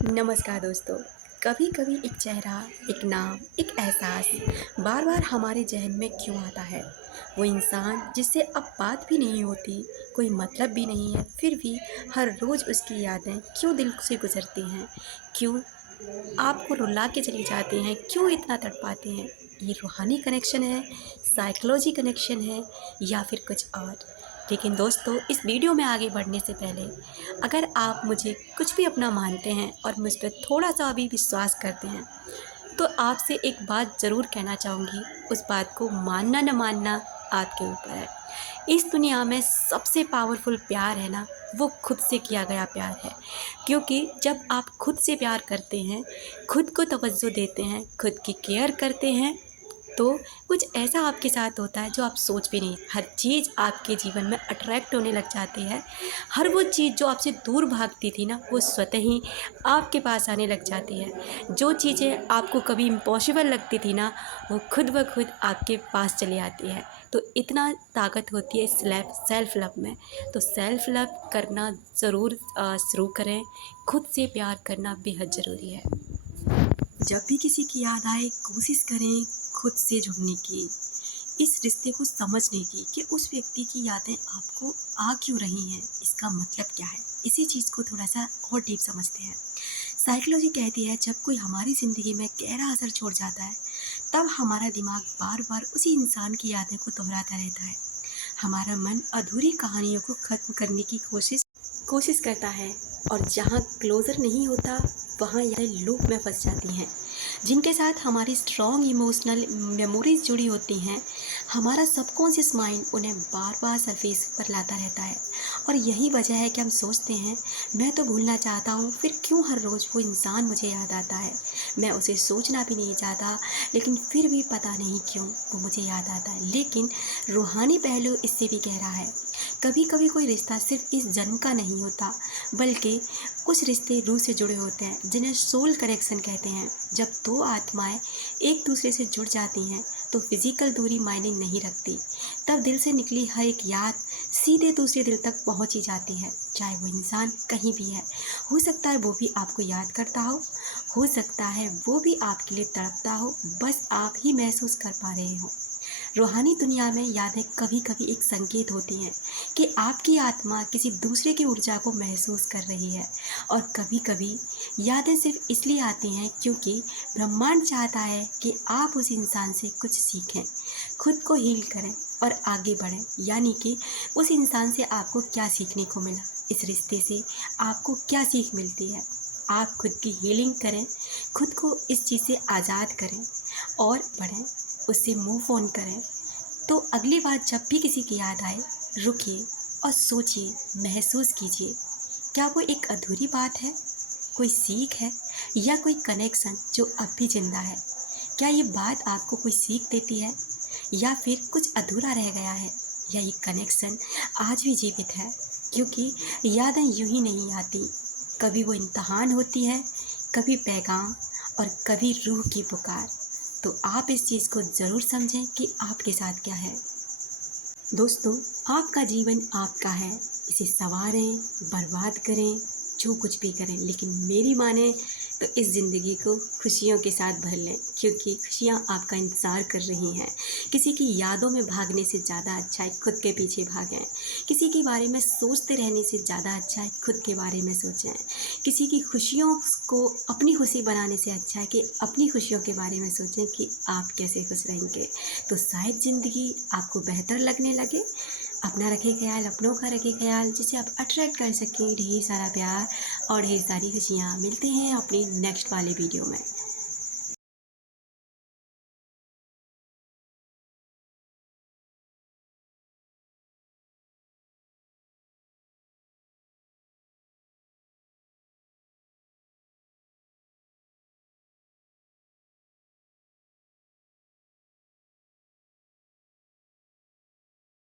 नमस्कार दोस्तों। कभी कभी एक चेहरा, एक नाम, एक एहसास बार बार हमारे जहन में क्यों आता है। वो इंसान जिससे अब बात भी नहीं होती, कोई मतलब भी नहीं है, फिर भी हर रोज़ उसकी यादें क्यों दिल से गुजरती हैं, क्यों आपको रुला के चली जाती हैं, क्यों इतना तड़पाते हैं। ये रूहानी कनेक्शन है, साइकोलॉजी कनेक्शन है, या फिर कुछ और। लेकिन दोस्तों, इस वीडियो में आगे बढ़ने से पहले अगर आप मुझे कुछ भी अपना मानते हैं और मुझ पर थोड़ा सा भी विश्वास करते हैं, तो आपसे एक बात ज़रूर कहना चाहूँगी। उस बात को मानना न मानना आपके ऊपर है। इस दुनिया में सबसे पावरफुल प्यार है ना, वो खुद से किया गया प्यार है। क्योंकि जब आप खुद से प्यार करते हैं, खुद को तवज्जो देते हैं, खुद की केयर करते हैं, तो कुछ ऐसा आपके साथ होता है जो आप सोच भी नहीं। हर चीज़ आपके जीवन में अट्रैक्ट होने लग जाती है। हर वो चीज़ जो आपसे दूर भागती थी ना, वो स्वतः ही आपके पास आने लग जाती है। जो चीज़ें आपको कभी इम्पॉसिबल लगती थी ना, वो खुद ब खुद आपके पास चली आती है। तो इतना ताकत होती है इस सेल्फ लव में। तो सेल्फ लव करना ज़रूर शुरू करें। खुद से प्यार करना बेहद ज़रूरी है। जब भी किसी की याद आए, कोशिश करें खुद से जुड़ने की, इस रिश्ते को समझने की कि उस व्यक्ति की यादें आपको आ क्यों रही हैं, इसका मतलब क्या है। इसी चीज़ को थोड़ा सा और डीप समझते हैं। साइकोलॉजी कहती है, जब कोई हमारी ज़िंदगी में गहरा असर छोड़ जाता है, तब हमारा दिमाग बार बार उसी इंसान की यादें को दोहराता रहता है। हमारा मन अधूरी कहानियों को ख़त्म करने की कोशिश करता है, और जहाँ क्लोज़र नहीं होता, वहाँ यह लूप में फंस जाती हैं। जिनके साथ हमारी स्ट्रॉन्ग इमोशनल मेमोरीज जुड़ी होती हैं, हमारा सबकॉन्शियस माइंड उन्हें बार बार सरफेस पर लाता रहता है। और यही वजह है कि हम सोचते हैं, मैं तो भूलना चाहता हूँ, फिर क्यों हर रोज़ वो इंसान मुझे याद आता है। मैं उसे सोचना भी नहीं चाहता, लेकिन फिर भी पता नहीं क्यों वो मुझे याद आता है। लेकिन रूहानी पहलू इससे भी गहरा है। कभी कभी कोई रिश्ता सिर्फ इस जन्म का नहीं होता, बल्कि कुछ रिश्ते रूह से जुड़े होते हैं, जिन्हें सोल कनेक्शन कहते हैं। जब दो आत्माएं एक दूसरे से जुड़ जाती हैं, तो फिजिकल दूरी मायने नहीं रखती। तब दिल से निकली हर एक याद सीधे दूसरे दिल तक पहुंच ही जाती है, चाहे वो इंसान कहीं भी है। हो सकता है वो भी आपको याद करता हो सकता है वो भी आपके लिए तड़पता हो, बस आप ही महसूस कर पा रहे हो। रूहानी दुनिया में यादें कभी कभी एक संकेत होती हैं कि आपकी आत्मा किसी दूसरे की ऊर्जा को महसूस कर रही है। और कभी कभी यादें सिर्फ इसलिए आती हैं क्योंकि ब्रह्मांड चाहता है कि आप उस इंसान से कुछ सीखें, खुद को हील करें और आगे बढ़ें। यानी कि उस इंसान से आपको क्या सीखने को मिला, इस रिश्ते से आपको क्या सीख मिलती है। आप खुद की हीलिंग करें, खुद को इस चीज़ से आज़ाद करें और बढ़ें, उससे मूव ऑन करें। तो अगली बार जब भी किसी की याद आए, रुकिए और सोचिए, महसूस कीजिए, क्या वो एक अधूरी बात है, कोई सीख है, या कोई कनेक्शन जो अब भी जिंदा है। क्या ये बात आपको कोई सीख देती है, या फिर कुछ अधूरा रह गया है, या ये कनेक्शन आज भी जीवित है। क्योंकि यादें यूं ही नहीं आती, कभी वो इम्तहान होती है, कभी पैगाम, और कभी रूह की पुकार। तो आप इस चीज़ को ज़रूर समझें कि आपके साथ क्या है। दोस्तों, आपका जीवन आपका है, इसे संवारें, बर्बाद करें, जो कुछ भी करें, लेकिन मेरी माने तो इस ज़िंदगी को खुशियों के साथ भर लें, क्योंकि खुशियाँ आपका इंतज़ार कर रही हैं। किसी की यादों में भागने से ज़्यादा अच्छा है खुद के पीछे भागें। किसी के बारे में सोचते रहने से ज़्यादा अच्छा है खुद के बारे में सोचें। किसी की खुशियों को अपनी खुशी बनाने से अच्छा है कि अपनी खुशियों के बारे में सोचें कि आप कैसे खुश रहेंगे। तो शायद ज़िंदगी आपको बेहतर लगने लगे। अपना रखें ख्याल, अपनों का रखें ख्याल, जिसे आप अट्रैक्ट कर सकें ढेर सारा प्यार और ढेर सारी खुशियाँ। मिलते हैं अपनी नेक्स्ट वाले वीडियो में।